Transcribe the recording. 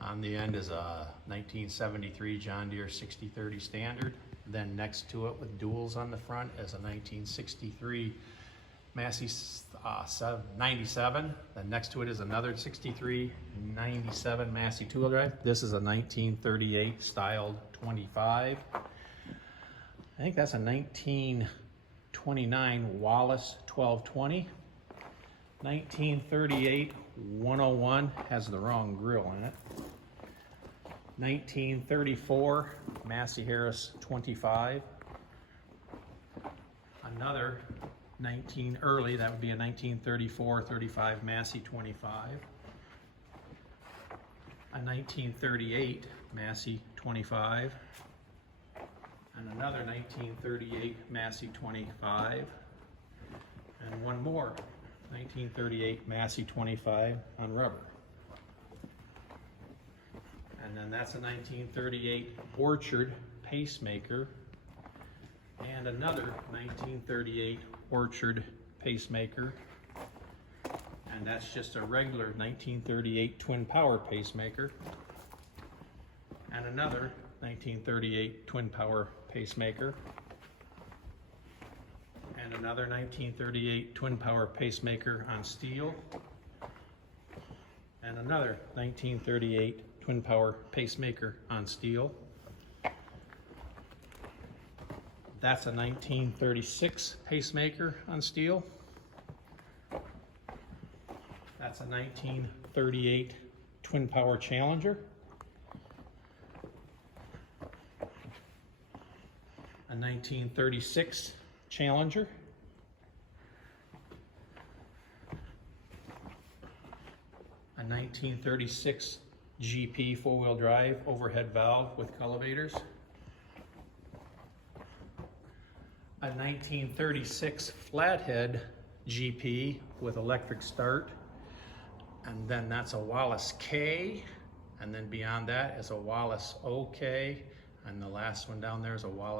On the end is a 1973 John Deere 6030 Standard. Then next to it with duals on the front is a 1963 Massey 97. Then next to it is another 63 97 Massey two-wheel drive. This is a 1938 styled 25. I think that's a 1929 Wallace 1220. 1938 101 has the wrong grill in it. 1934 Massey-Harris 25. Another early, that would be a 1934-35 Massey 25. A 1938 Massey 25. And another 1938 Massey 25. And one more 1938 Massey 25 on rubber. And then that's a 1938 Orchard pacemaker, and another 1938 Orchard pacemaker, and that's just a regular 1938 twin power pacemaker, and another 1938 twin power pacemaker, and another 1938 twin power pacemaker on steel, and another 1938 twin power pacemaker on steel. That's a 1936 pacemaker on steel. That's a 1938 twin power Challenger. A 1936 Challenger. A 1936 GP four-wheel drive overhead valve with cultivators. A 1936 flathead GP with electric start. And then that's a Wallace K. And then beyond that is a Wallace OK. And the last one down there is a Wallace